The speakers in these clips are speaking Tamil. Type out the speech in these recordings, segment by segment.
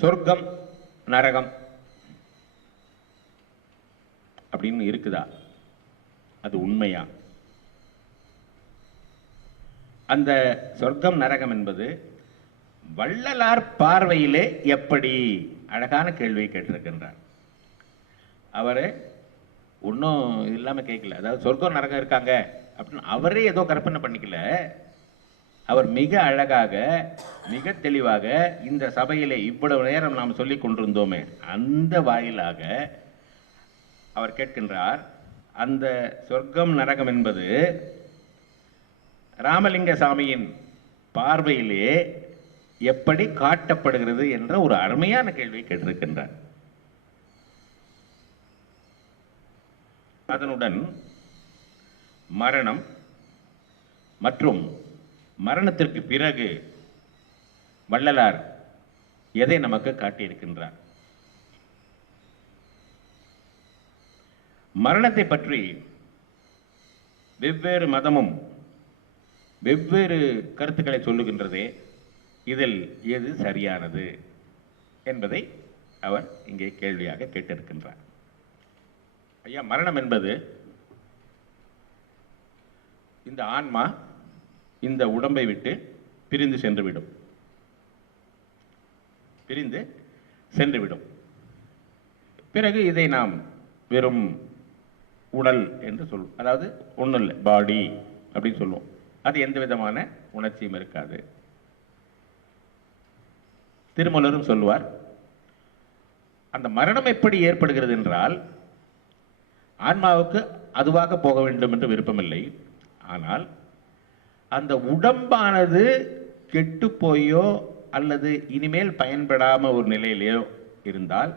சொர்க்கம் நரகம் அப்படின்னு இருக்குதா? அது உண்மையா? அந்த சொர்க்கம் நரகம் என்பது வள்ளலார் பார்வையிலே எப்படி? அழகான கேள்வியை கேட்டிருக்கின்றார். அவர் ஒன்றும் இல்லாமல் கேட்கல. அதாவது சொர்க்கம் நரகம் இருக்காங்க அப்படின்னு அவரே ஏதோ கற்பனை பண்ணிக்கல. அவர் மிக அழகாக மிக தெளிவாக இந்த சபையிலே இவ்வளவு நேரம் நாம் சொல்லிக் கொண்டிருந்தோமே அந்த வாயிலாக அவர் கேட்கின்றார் அந்த சொர்க்கம் நரகம் என்பது ராமலிங்க சாமியின் பார்வையிலே எப்படி காட்டப்படுகிறது என்ற ஒரு அருமையான கேள்வியை கேட்டிருக்கின்றார். அதனுடன் மரணம் மற்றும் மரணத்திற்கு பிறகு வள்ளலார் எதை நமக்கு காட்டியிருக்கின்றார்? மரணத்தை பற்றி வெவ்வேறு மதமும் வெவ்வேறு கருத்துக்களை சொல்லுகின்றதே இதில் எது சரியானது என்பதை அவர் இங்கே கேள்வியாக கேட்டிருக்கின்றார். ஐயா மரணம் என்பது இந்த ஆன்மா இந்த உடம்பை விட்டு பிரிந்து சென்றுவிடும். பிரிந்து சென்றுவிடும். பிறகு இதை நாம் வெறும் உடல் என்று சொல்லுவோம் அதாவது ஒன்றும் இல்லை பாடி அப்படின்னு சொல்லுவோம். அது எந்த விதமான உணர்ச்சியும் இருக்காது. திருமலரும் சொல்லுவார் அந்த மரணம் எப்படி ஏற்படுகிறது என்றால் ஆன்மாவுக்கு அதுவாக போக வேண்டும் என்று விருப்பமில்லை. ஆனால் அந்த உடம்பானது கெட்டு போயோ அல்லது இனிமேல் பயன்படாம ஒரு நிலையிலேயோ இருந்தால்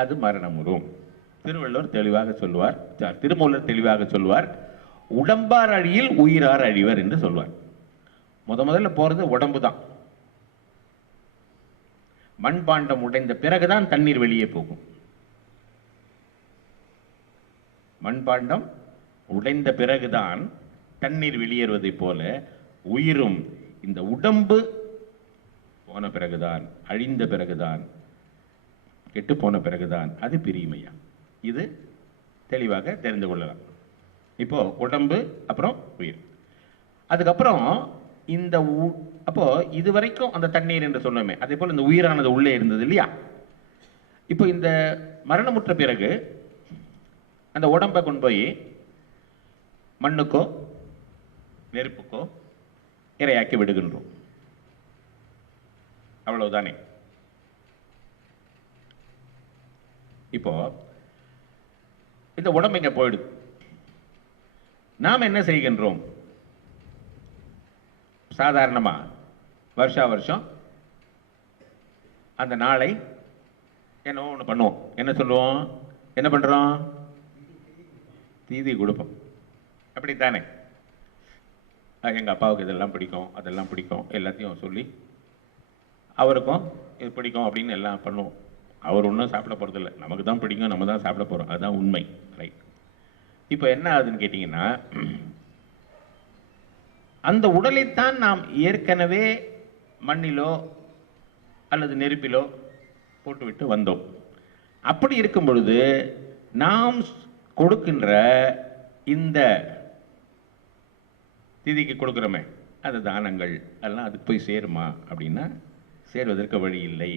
அது மரணம் வரும் திருவள்ளுவர் தெளிவாக சொல்லுவார். திருமூலர் தெளிவாக சொல்லுவார். உடம்பார் அழியில் உயிரார் அழிவர் என்று சொல்வார். முத முதல்ல போகிறது உடம்பு தான். மண்பாண்டம் உடைந்த பிறகுதான் தண்ணீர் வெளியே போகும். மண்பாண்டம் உடைந்த பிறகுதான் தண்ணீர் வெளியேறுவதைப் போல உயிரும் இந்த உடம்பு போன பிறகுதான் அழிந்த பிறகுதான் கெட்டு போன பிறகுதான் அது பிரியுமையா? இது தெளிவாக தெரிந்து கொள்ளலாம். இப்போ உடம்பு அப்புறம் உயிர். அதுக்கப்புறம் இந்த உ- அப்போ இது வரைக்கும் அந்த தண்ணீர் என்று சொன்னோமே அதே போல இந்த உயிரானது உள்ளே இருந்தது இல்லையா? இப்போ இந்த மரணமுற்ற பிறகு அந்த உடம்பை கொண்டு போய் மண்ணுக்கோ நெருப்புக்கோ இரையாக்கி விடுகின்றோம். அவ்வளவுதானே? இப்போ இந்த உடம்பு இங்க போயிடுது? நாம் என்ன செய்கின்றோம்? சாதாரணமாக வருஷா வருஷம் அந்த நாளை என்ன ஒன்று பண்ணுவோம். என்ன சொல்லுவோம்? என்ன பண்ணுறோம் தீதி கொடுப்போம். அப்படித்தானே? எங்கள் அப்பாவுக்கு இதெல்லாம் பிடிக்கும் அதெல்லாம் பிடிக்கும் எல்லாத்தையும் சொல்லி அவருக்கும் இது பிடிக்கும் அப்படின்னு எல்லாம் பண்ணுவோம். அவர் ஒன்றும் சாப்பிட போகிறதில்ல நமக்கு தான் பிடிக்கும் நம்ம தான் சாப்பிட போகிறோம் அதுதான் உண்மை. ரைட் இப்போ என்ன ஆகுதுன்னு கேட்டிங்கன்னா அந்த உடலைத்தான் நாம் ஏற்கனவே மண்ணிலோ அல்லது நெருப்பிலோ போட்டுவிட்டு வந்தோம். அப்படி இருக்கும் பொழுது நாம் கொடுக்கின்ற இந்த திதிக்கு கொடுக்குறோமே. அது தானங்கள். அதெல்லாம் அதுக்கு போய் சேருமா? அப்படின்னா சேருவதற்கு வழி இல்லை.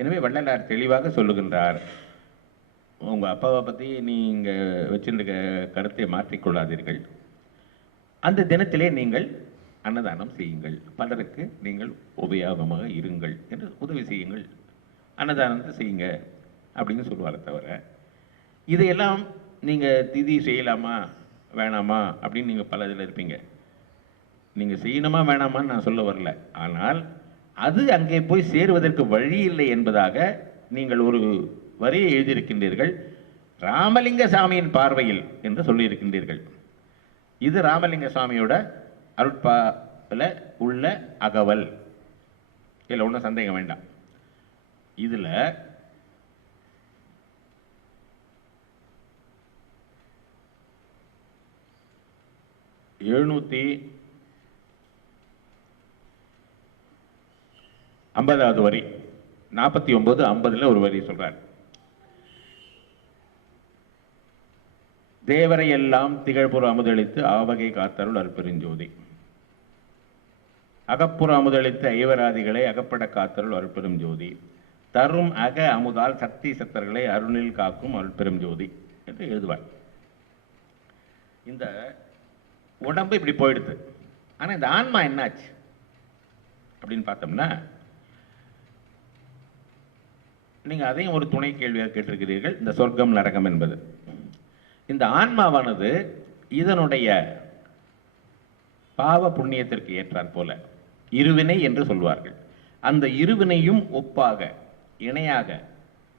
எனவே வள்ளலார் தெளிவாக சொல்லுகின்றார். உங்கள் அப்பாவை பற்றி நீங்கள் வச்சிருக்க கருத்தை மாற்றிக்கொள்ளாதீர்கள் அந்த தினத்திலே நீங்கள் அன்னதானம் செய்யுங்கள். பலருக்கு நீங்கள் உபயோகமாக இருங்கள் என்று உதவி செய்யுங்கள். அன்னதானத்தை செய்யுங்க அப்படின்னு சொல்லுவாரே தவிர இதையெல்லாம் நீங்கள் திதி செய்யலாமா? வேணாமா அப்படின்னு நீங்கள் பல இதில் இருப்பீங்க. நீங்கள் செய்யணுமா வேணாமான்னு நான் சொல்ல வரல. ஆனால் அது அங்கே போய் சேருவதற்கு வழி இல்லை என்பதாக நீங்கள் ஒரு வரியை எழுதியிருக்கின்றீர்கள். ராமலிங்க சாமியின் பார்வையில் என்று சொல்லியிருக்கின்றீர்கள். இது ராமலிங்க சாமியோட அருட்பாவில் உள்ள அகவல். இதில் ஒன்றும் சந்தேகம் வேண்டாம். இதில் எழுநூற்றி ஐம்பதாவது வரி. நாற்பத்தி ஒன்பது ஐம்பதுல ஒரு வரி சொல்கிறார் தேவரை எல்லாம் திகழ்புற அமுதளித்து ஆவகை காத்தருள் அற்பெருஞ்சோதி அகப்புற அமுதளித்து ஐவராதிகளை அகப்பட காத்தருள் அருட்பெரும் ஜோதி. தரும் அக அமுதால் சக்தி சத்தர்களை அருணில் காக்கும் அருட்பெரும் ஜோதி என்று எழுதுவார். இந்த உடம்பு இப்படி போயிடுது. ஆனால் இந்த ஆன்மா என்னாச்சு? அப்படின்னு பார்த்தோம்னா நீங்கள் அதையும் ஒரு துணை கேள்வியாக கேட்டிருக்கிறீர்கள். இந்த சொர்க்கம் நரகம் என்பது. இந்த ஆன்மாவானது இதனுடைய பாவ புண்ணியத்திற்கு ஏற்றாற் போல இருவினை என்று சொல்வார்கள். அந்த இருவினையும் ஒப்பாக இணையாக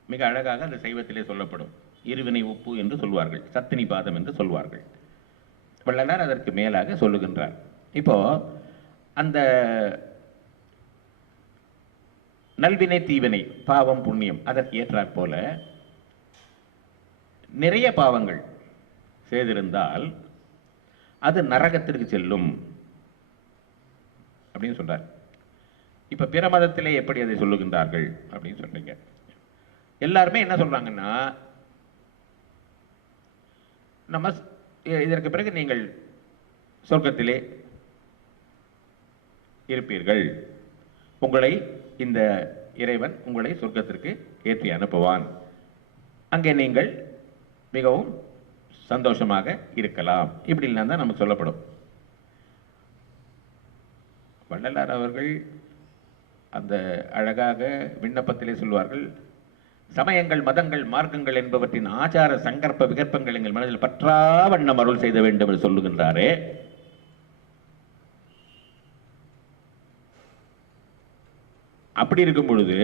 மிக அழகாக அந்த சைவத்திலே சொல்லப்படும். இருவினை ஒப்பு என்று சொல்வார்கள். சத்தினி பாதம் என்று சொல்வார்கள். வள்ளலார் அதற்கு மேலாக சொல்லுகின்றார். இப்போ அந்த நல்வினை தீவினை பாவம் புண்ணியம் அதற்கு ஏற்றாற் போல நிறைய பாவங்கள் செய்திருந்தால் அது நரகத்திற்கு செல்லும் அப்படின்னு சொல்றார். இப்ப பிற மதத்திலே எப்படி அதை சொல்லுகின்றார்கள் அப்படின்னு சொல்றீங்க எல்லாருமே என்ன சொல்றாங்கன்னா நம்ம இதற்கு பிறகு நீங்கள் சொர்க்கத்திலே இருப்பீர்கள். உங்களை இந்த இறைவன் உங்களை சொர்க்கத்திற்கு ஏற்றி அனுப்புவான். அங்கே நீங்கள் மிகவும் சந்தோஷமாக இருக்கலாம். இப்படிலாம் தான் நமக்கு சொல்லப்படும். வள்ளலார் அவர்கள் அந்த அழகாக விண்ணப்பத்திலே சொல்வார்கள் சமயங்கள் மதங்கள் மார்க்கங்கள் என்பவற்றின் ஆச்சார சங்கற்ப விகற்பங்கள் எங்கள் மனதில் பற்றா வண்ணம் அருள் செய்த வேண்டும் என்று சொல்லுகின்றாரே. அப்படி இருக்கும் பொழுது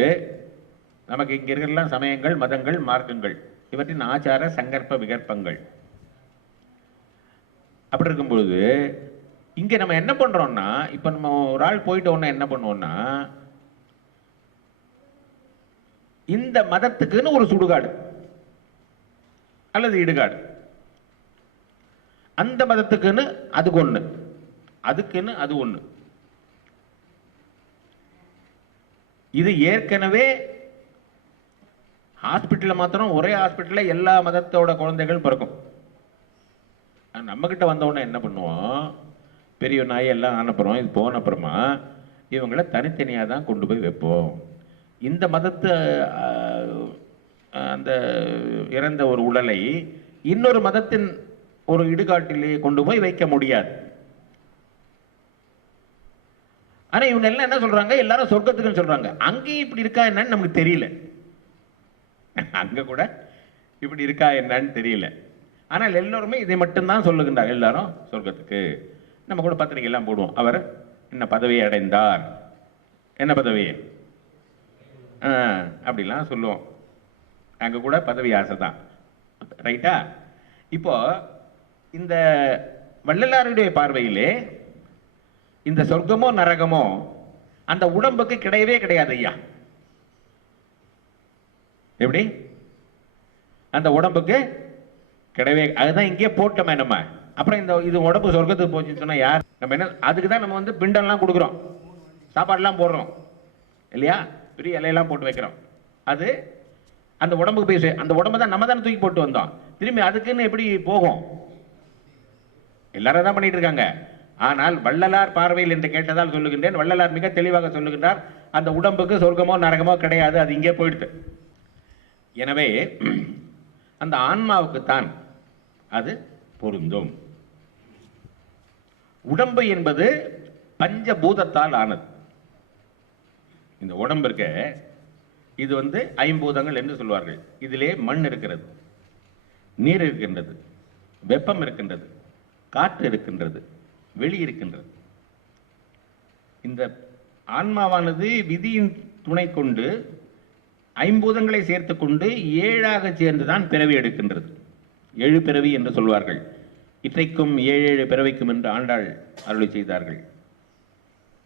நமக்கு இங்கே இருக்கலாம் சமயங்கள் மதங்கள் மார்க்கங்கள். இவற்றின் ஆச்சார சங்கற்ப விகற்பங்கள். அப்படி இருக்கும் பொழுது இங்கே நம்ம என்ன பண்ணுறோன்னா இப்போ நம்ம ஒரு ஆள் போயிட்ட உடனே என்ன பண்ணுவோம்னா இந்த மதத்துக்குன்னு ஒரு சுடுகாடு அல்லது இடுகாடு. அந்த மதத்துக்குன்னு அதுக்கு ஒண்ணு. அதுக்குன்னு அது ஒண்ணு. இது ஏற்கனவே ஹாஸ்பிட்டலில் மாத்திரம் ஒரே ஹாஸ்பிட்டலில் எல்லா மதத்தோட குழந்தைகள் பிறக்கும். நம்மக்கிட்ட வந்தவுடனே என்ன பண்ணுவோம்? பெரிய நாய் எல்லாம் அனுப்புறோம் இது போன அப்புறமா இவங்களை தனித்தனியாக தான் கொண்டு போய் வைப்போம். இந்த மதத்து அந்த இறந்த ஒரு உடலை இன்னொரு மதத்தின் ஒரு இடுகாட்டிலே கொண்டு போய் வைக்க முடியாது. ஆனா இவங்க எல்லாம் என்ன சொல்றாங்க? எல்லாரும் சொர்க்கத்துக்குன்னு சொல்றாங்க. அங்கேயும் இப்படி இருக்கா என்னன்னு நமக்கு தெரியல. அங்க கூட இப்படி இருக்கா என்னன்னு தெரியல. ஆனால் எல்லோருமே இதை மட்டும்தான் சொல்லுகின்றார். எல்லாரும் சொர்க்கத்துக்கு. நம்ம கூட பத்திரிகை எல்லாம் போடுவோம். அவர் என்ன பதவியை அடைந்தார். என்ன பதவி? அப்படிலாம் சொல்லுவோம். அங்கே கூட பதவி ஆசை தான். ரைட்டா இப்போ இந்த வள்ளலாருடைய பார்வையிலே இந்த சொர்க்கமோ நரகமோ அந்த உடம்புக்கு கிடையவே கிடையாது ஐயா. எப்படி? அந்த உடம்புக்கு கிடையவே அதுதான் இங்கேயே போட்டோமே நம்ம. அப்புறம் இந்த இது உடம்பு சொர்க்கத்துக்கு போச்சுன்னு சொன்னால் யார்? நம்ம என்ன அதுக்கு தான் நம்ம வந்து பிண்டெல்லாம் கொடுக்குறோம். சாப்பாடெல்லாம் போடுறோம். இல்லையா? பெரிய இலையெல்லாம் போட்டு வைக்கிறோம். அது அந்த உடம்புக்கு போய் சே- அந்த உடம்பு தான் நம்ம தானே தூக்கி போட்டு வந்தோம். திரும்பி அதுக்குன்னு எப்படி போகும்? எல்லாரும் தான் பண்ணிட்டு இருக்காங்க. ஆனால் வள்ளலார் பார்வையில் என்று கேட்டதால் சொல்லுகின்றேன் வள்ளலார் மிக தெளிவாக சொல்லுகின்றார் அந்த உடம்புக்கு சொர்க்கமோ நரகமோ கிடையாது அது இங்கே போயிடுது. எனவே அந்த ஆன்மாவுக்குத்தான் அது பொருந்தும். உடம்பு என்பது பஞ்சபூதத்தால் ஆனது. இந்த உடம்பு இருக்க இது வந்து ஐம்பூதங்கள் என்று சொல்வார்கள். இதிலே மண் இருக்கிறது நீர் இருக்கின்றது வெப்பம் இருக்கின்றது காற்று இருக்கின்றது வெளி இருக்கின்றது. இந்த ஆன்மாவானது விதியின் துணை கொண்டு ஐம்பூதங்களை சேர்த்து கொண்டு ஏழாக சேர்ந்துதான் பிறவி எடுக்கின்றது. ஏழு பிறவி என்று சொல்வார்கள். இற்றைக்கும் ஏழு ஏழு பிறவைக்கும் என்று ஆண்டாள் அருளி செய்தார்கள்.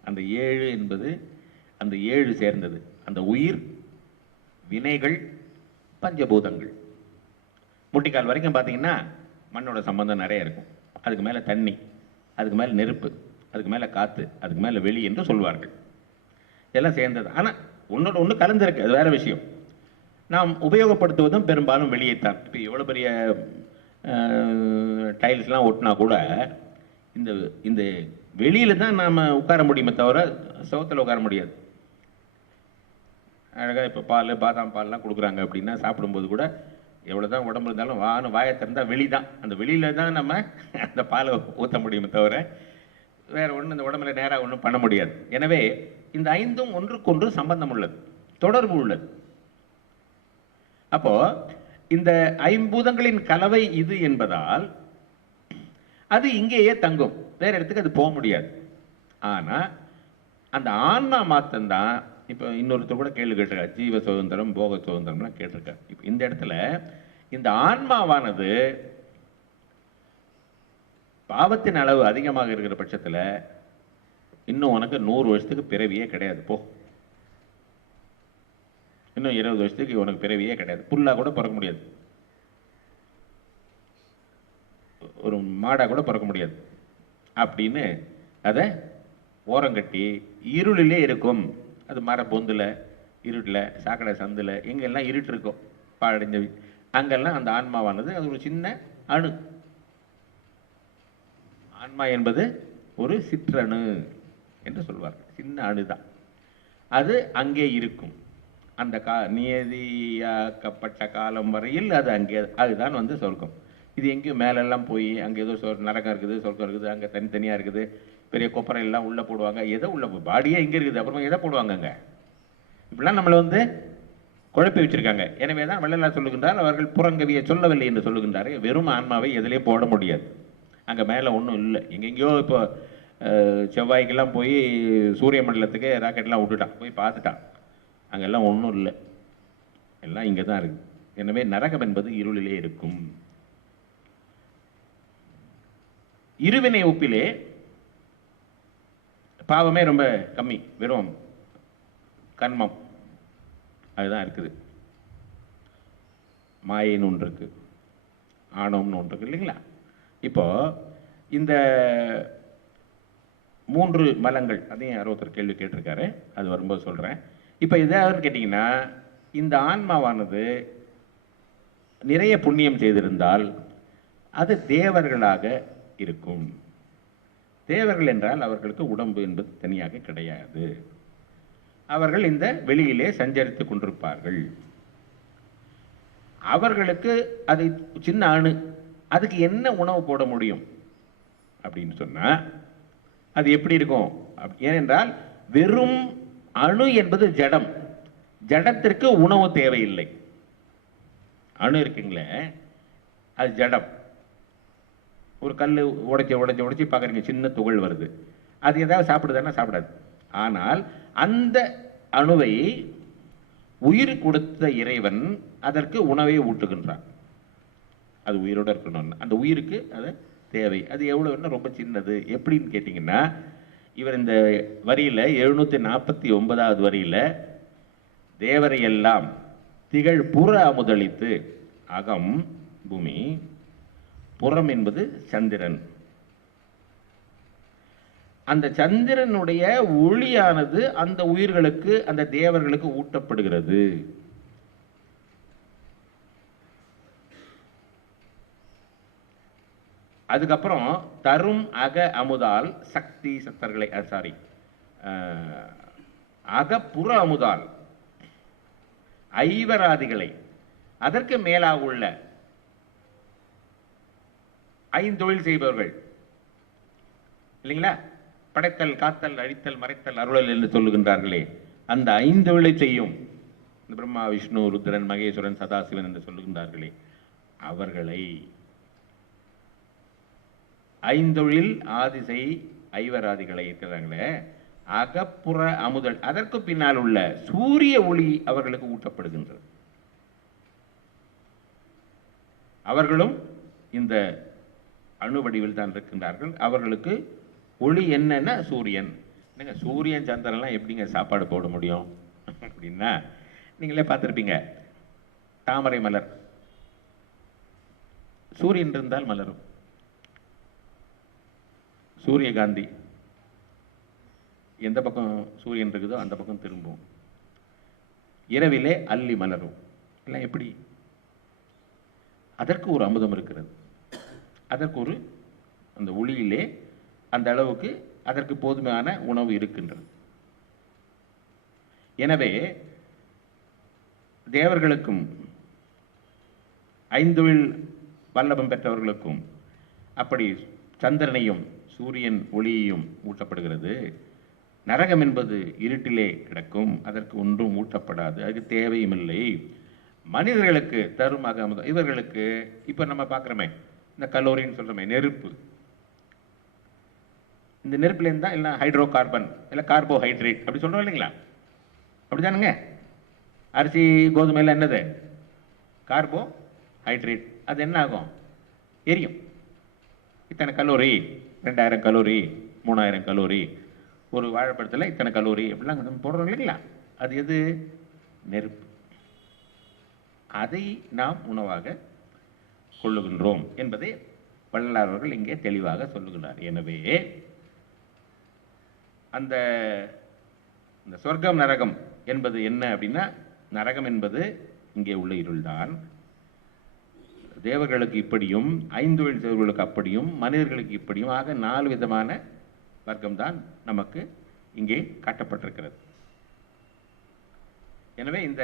அந்த ஏழு என்பது அந்த ஏழு சேர்ந்தது. அந்த உயிர் வினைகள் பஞ்சபூதங்கள். முட்டிக்கால் வரைக்கும் பார்த்தீங்கன்னா மண்ணோட சம்பந்தம் நிறைய இருக்கும். அதுக்கு மேலே தண்ணி அதுக்கு மேலே நெருப்பு அதுக்கு மேலே காற்று அதுக்கு மேலே வெளி என்று சொல்வார்கள். எல்லாம் சேர்ந்தது. ஆனால் ஒன்றோட ஒன்று கலந்துருக்கு. அது வேறு விஷயம். நாம் உபயோகப்படுத்துவதும் பெரும்பாலும் வெளியேத்தான். இப்போ எவ்வளோ பெரிய டைல்ஸ்லாம் ஒட்டினா கூட இந்த இந்த வெளியில் தான் நாம் உட்கார முடியுமே தவிர சுகத்தில் உட்கார முடியாது. அழகாக இப்போ பால் பாதாம் பால்லாம் கொடுக்குறாங்க அப்படின்னா சாப்பிடும்போது கூட எவ்வளோ தான் உடம்பு இருந்தாலும் வான்னு வாயை திறந்தால் வெளி தான் அந்த வெளியில் தான் நம்ம அந்த பாலை ஊற்ற முடியுமே தவிர வேறு ஒன்றும் இந்த உடம்புல நேராக ஒன்றும் பண்ண முடியாது. எனவே இந்த ஐந்தும் ஒன்றுக்கொன்று சம்பந்தம் உள்ளது தொடர்பு உள்ளது. அப்போது இந்த ஐம்பூதங்களின் கலவை இது என்பதால் அது இங்கேயே தங்கும். வேறு இடத்துக்கு அது போக முடியாது. ஆனால் அந்த ஆன்மா மாத்தம்தான் இப்போ இன்னொருத்தர் கூட கேள்வி கேட்டிருக்காரு. ஜீவ சுதந்திரம் போக சுதந்திரம்லாம் கேட்டிருக்காரு. இப்போ இந்த இடத்துல இந்த ஆன்மாவானது பாவத்தின் அளவு அதிகமாக இருக்கிற பட்சத்தில் இன்னும் உனக்கு நூறு வருஷத்துக்கு பிறவியே கிடையாது. போ. இன்னும் இருபது வருஷத்துக்கு உனக்கு பிறவியே கிடையாது. புல்லா கூட பிறக்க முடியாது. ஒரு மாடாக கூட பிறக்க முடியாது. அப்படின்னு அதை ஓரங்கட்டி இருளிலே இருக்கும். அது மர இருட்டில் சாக்கடை சந்தில் எங்கெல்லாம் இருட்டு இருக்கும் பாழடைஞ்சவி அங்கெல்லாம் அந்த ஆன்மாவானது அது ஒரு சின்ன அணு. ஆன்மா என்பது ஒரு சிற்றணு என்று சொல்வார் சின்ன அணுதான். அது அங்கே இருக்கும். அந்த கா நியதியாக்கப்பட்ட காலம் வரையில் அது அங்கே அதுதான் வந்து சொர்க்கம். இது எங்கேயும் மேலெல்லாம் போய் அங்கே ஏதோ சொ நரகம் இருக்குது சொர்க்கம் இருக்குது அங்கே தனித்தனியாக இருக்குது. பெரிய கொப்பரை எல்லாம் உள்ளே போடுவாங்க. எதை உள்ளே பாடியே இங்கே இருக்குது. அப்புறமா எதை போடுவாங்க அங்கே இப்படிலாம் நம்மளை வந்து குழப்பி வச்சிருக்காங்க. எனவே தான் வள்ளலார் சொல்லுகின்றார் அவர்கள் புறங்கவியை சொல்லவில்லை என்று சொல்லுகின்றார் வெறும் ஆன்மாவை எதிலே போட முடியாது. அங்கே மேலே ஒன்றும் இல்லை. எங்கெங்கேயோ இப்போ செவ்வாய்க்கெல்லாம் போய் சூரிய மண்டலத்துக்கு ராக்கெட்லாம் விட்டுட்டான். போய் பார்த்துட்டான். அங்கெல்லாம் ஒன்றும் இல்லை. எல்லாம் இங்கே தான் இருக்குது எனவே நரகம் என்பது இருளிலே இருக்கும். இருவினை ஒப்பிலே பாவமே ரொம்ப கம்மி. வெறும் கர்மம் அதுதான் இருக்குது. மாயின்னு ஒன்று இருக்கு. ஆணவம்னு ஒன்று இருக்கு இல்லைங்களா? இப்போ இந்த மூன்று மலங்கள் அதையும் யாரோ ஒருத்தர் கேள்வி கேட்டிருக்காரு. அது வரும்போது சொல்கிறேன் இப்போ எதாவது கேட்டிங்கன்னா இந்த ஆன்மாவானது நிறைய புண்ணியம் செய்திருந்தால் அது தேவர்களாக இருக்கும். தேவர்கள் என்றால் அவர்களுக்கு உடம்பு என்பது தனியாக கிடையாது. அவர்கள் இந்த வெளியிலே சஞ்சரித்துக் கொண்டிருப்பார்கள். அவர்களுக்கு அது சின்ன அணு அதுக்கு என்ன உணவு போட முடியும்? அப்படின்னு சொன்னால் அது எப்படி இருக்கும்? ஏனென்றால் வெறும் அணு என்பது ஜடம். ஜடத்திற்கு உணவு தேவையில்லை. அணு இருக்குங்களே அது ஜடம். ஒரு கல் உடைச்சி உடைச்சி உடைச்சி பார்க்குறீங்க சின்ன துகள் வருது. அது ஏதாவது சாப்பிடுதானா சாப்பிடாது. ஆனால் அந்த அணுவை உயிர் கொடுத்த இறைவன் அதற்கு உணவை ஊட்டுகின்றான். அது உயிரோட இருக்கணும்னு. அந்த உயிருக்கு அது தேவை. அது எவ்வளோன்னா ரொம்ப சின்னது. எப்படின்னு கேட்டிங்கன்னா இவர் இந்த வரியில் எழுநூற்றி நாற்பத்தி ஒன்பதாவது வரியில் தேவரையெல்லாம் திகழ் புற அமுதளித்து அகம் பூமி புறம் என்பது சந்திரன். அந்த சந்திரனுடைய ஒளியானது அந்த உயிர்களுக்கு அந்த தேவர்களுக்கு ஊட்டப்படுகிறது. அதுக்கப்புறம் தரும் அக அமுதால் சக்தி சத்தர்களை சாரி அகப்புற அமுதால் ஐவராதிகளை அதற்கு மேலாக உள்ள ஐந்தொழில் செய்பவர்கள். இல்லைங்களா? படைத்தல் காத்தல் அழித்தல் மறைத்தல் அருளல் என்று சொல்லுகின்றார்களே. அந்த ஐந்தொழிலை செய்யும் இந்த பிரம்மா விஷ்ணு ருத்ரன் மகேஸ்வரன் சதாசிவன் என்று சொல்லுகின்றார்களே. அவர்களை ஐந்தொழில் ஆதிசை ஐவராதிகளை இருக்கிறாங்களே அகப்புற அமுதல். அதற்கு பின்னால் உள்ள சூரிய ஒளி அவர்களுக்கு ஊட்டப்படுகின்றது. அவர்களும் இந்த அணு வடிவில் தான் இருக்கின்றார்கள். அவர்களுக்கு ஒளி என்னன்னா? சூரியன். என்னங்க சூரியன் சந்திரன்லாம் எப்படிங்க சாப்பாடு போட முடியும்? அப்படின்னா நீங்களே பார்த்துருப்பீங்க. தாமரை மலர். சூரியன் இருந்தால் மலரும். சூரியகாந்தி. எந்த பக்கம் சூரியன் இருக்குதோ அந்த பக்கம் திரும்பும். இரவிலே அல்லி மலரும். எல்லாம் எப்படி? அதற்கு ஒரு அமுதம் இருக்கிறது. அதற்கு ஒரு அந்த ஒளியிலே அந்த அளவுக்கு அதற்கு போதுமான உணவு இருக்கின்றது. எனவே தேவர்களுக்கும் ஐந்தொழில் வல்லபம் பெற்றவர்களுக்கும் அப்படி சந்திரனையும் சூரியன் ஒளியையும் ஊட்டப்படுகிறது. நரகம் என்பது இருட்டிலே கிடக்கும் அதற்கு ஒன்றும் ஊட்டப்படாது அதுக்கு தேவையும் இல்லை. மனிதர்களுக்கு தரும் அகமதம் இவர்களுக்கு இப்போ நம்ம பார்க்குறோமே இந்த கலோரின்னு சொல்கிறோமே நெருப்பு. இந்த நெருப்புலேருந்து தான் எல்லாம் ஹைட்ரோ கார்பன் இல்லை கார்போஹைட்ரேட் அப்படி சொல்கிறோம் இல்லைங்களா? அப்படி தானுங்க அரிசி கோதுமையில் என்னது? கார்போஹைட்ரேட் அது என்ன ஆகும்? எரியும். இத்தனை கலோரி ரெண்டாயிரம் கலோரி மூணாயிரம் கலோரி ஒரு வாழைப்பழத்தில் இத்தனை கலோரி அப்படிலாம் நம்ம போடுறோம் இல்லைங்களா? அது எது? நெருப்பு. அதை நாம் உணவாக கொள்ளுகின்றோம் என்பதை வள்ளலார் அவர்கள் இங்கே தெளிவாக சொல்லுகிறார் எனவே அந்த இந்த சொர்க்கம் நரகம் என்பது என்ன அப்படின்னா நரகம் என்பது இங்கே உள்ள இருள்தான். தேவர்களுக்கு இப்படியும் ஐந்து தேவர்களுக்கு அப்படியும் மனிதர்களுக்கு இப்படியும் ஆக நாலு விதமான வர்க்கம்தான் நமக்கு இங்கே காட்டப்பட்டிருக்கிறது. எனவே இந்த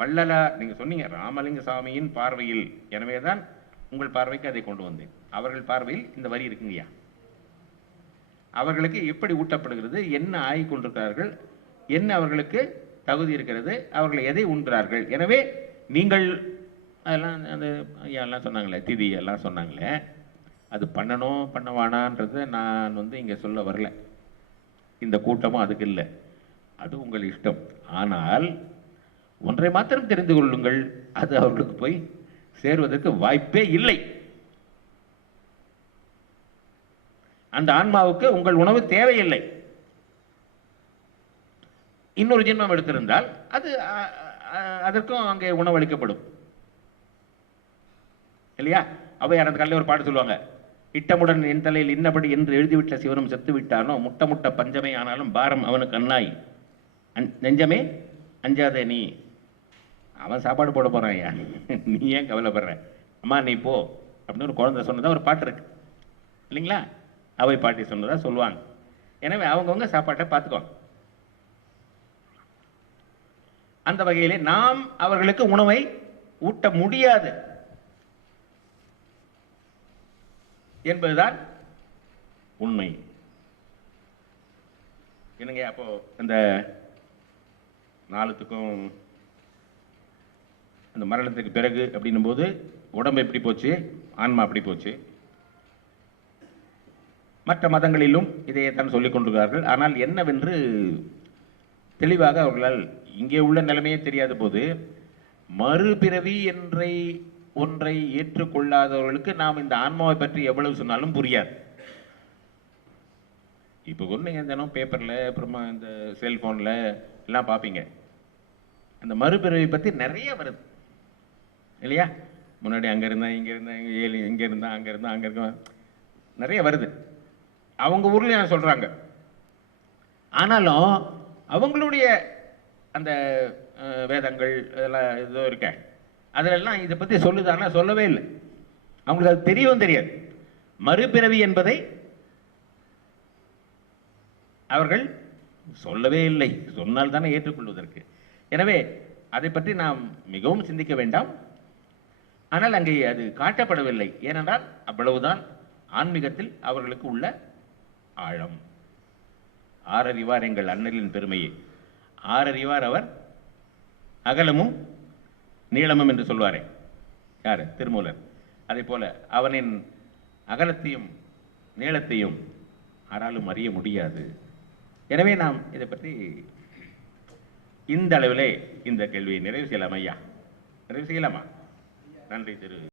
வள்ளலார் நீங்கள் சொன்னீங்க ராமலிங்க சாமியின் பார்வையில். எனவே தான் உங்கள் பார்வைக்கு அதை கொண்டு வந்தேன். அவர்கள் பார்வையில் இந்த வரி இருக்குங்கய்யா அவர்களுக்கு எப்படி ஊட்டப்படுகிறது என்ன ஆகிக் கொண்டிருக்கிறார்கள் என்ன அவர்களுக்கு தகுதி இருக்கிறது அவர்கள் எதை உண்கிறார்கள். எனவே நீங்கள் அதெல்லாம் அந்த ஐயா எல்லாம் சொன்னாங்களே திதி எல்லாம் சொன்னாங்களே அது பண்ணணும் பண்ண நான் வந்து இங்கே சொல்ல வரல. இந்த கூட்டமும் அதுக்கு இல்லை. அது உங்கள் இஷ்டம். ஆனால் ஒன்றை மாத்திரம் தெரிந்து கொள்ளுங்கள் அது அவர்களுக்கு போய் சேருவதற்கு வாய்ப்பே இல்லை. அந்த ஆன்மாவுக்கு உங்கள் உணவு தேவையில்லை. இன்னொரு ஜென்மம் எடுத்திருந்தால் அது அதற்கும் அங்கே உணவளிக்கப்படும் இல்லையா? அவையார் அந்த காலையில் ஒரு பாட்டு சொல்லுவாங்க இட்டமுடன் என் தலையில் இன்னபடி என்று எழுதிவிட்ட சிவனும் செத்து விட்டானோ முட்டை முட்டை பஞ்சமே ஆனாலும் பாரம் அவனுக்கு அண்ணாய். அஞ்- நெஞ்சமே அஞ்சாதே நீ. அவன் சாப்பாடு போட போகிறான் ஐயா. நீ ஏன் கவலைப்படுற? அம்மா நீ போ. அப்படின்னு ஒரு குழந்தை சொன்னதாக ஒரு பாட்டு இருக்கு. இல்லைங்களா? அவை பாட்டி சொன்னதாக சொல்லுவாங்க. எனவே அவங்கவுங்க சாப்பாட்டை பார்த்துக்குவாங்க அந்த வகையிலே நாம் அவர்களுக்கு உணவை ஊட்ட முடியாது. என்பதுதான் உண்மை. என்னங்க அப்போ இந்த நாலுத்துக்கும் அந்த மரணத்துக்கு பிறகு அப்படின்னும் போது உடம்பு எப்படி போச்சு? ஆன்மா எப்படி போச்சு? மற்ற மதங்களிலும் இதையேத்தான் சொல்லிக் கொண்டிருக்கிறார்கள். ஆனால் என்னவென்று தெளிவாக அவர்களால் இங்கே உள்ள நிலைமையே தெரியாத போது மறுபிறவி என்றை ஒன்றை ஏற்றுக்கொள்ளாதவர்களுக்கு நாம் இந்த ஆன்மாவை பற்றி எவ்வளவு சொன்னாலும் புரியாது. இப்போ கூட நீங்கள் தினம் பேப்பரில் அப்புறமா இந்த செல்ஃபோனில் எல்லாம் பார்ப்பீங்க. அந்த மறுபிறவை பற்றி நிறைய வருது. இல்லையா? முன்னாடி அங்கே இருந்தேன் இங்கே இருந்தேன் இங்கே ஏழு இங்கே இருந்தேன் அங்கே இருந்தேன் அங்கே இருக்க நிறைய வருது. அவங்க ஊர்லேயும் சொல்கிறாங்க ஆனாலும் அவங்களுடைய அந்த வேதங்கள் இதெல்லாம் இதோ இருக்க. அதிலெல்லாம் இதை பற்றி சொல்லுதான்னா சொல்லவே இல்லை. அவங்களுக்கு அது தெரியவும் தெரியாது. மறுபிறவி என்பதை அவர்கள் சொல்லவே இல்லை. சொன்னால் தானே ஏற்றுக்கொள்வதற்கு. எனவே அதை பற்றி நாம் மிகவும் சிந்திக்க வேண்டாம். ஆனால் அங்கே அது காட்டப்படவில்லை. ஏனென்றால் அவ்வளவுதான் ஆன்மீகத்தில் அவர்களுக்கு உள்ள ஆழம். ஆறறிவார் எங்கள் அண்ணலின் பெருமையே. ஆறறிவார் அவர் அகலமும் நீளமும் என்று சொல்வாரே. யார்? திருமூலர். அதே போல அவனின் அகலத்தையும் நீளத்தையும் ஆராலும் அறிய முடியாது. எனவே நாம் இதை பற்றி இந்த அளவிலே இந்த கேள்வியை நிறைவு செய்யலாம் ஐயா. நிறைவு செய்யலாமா? நன்றி திரு.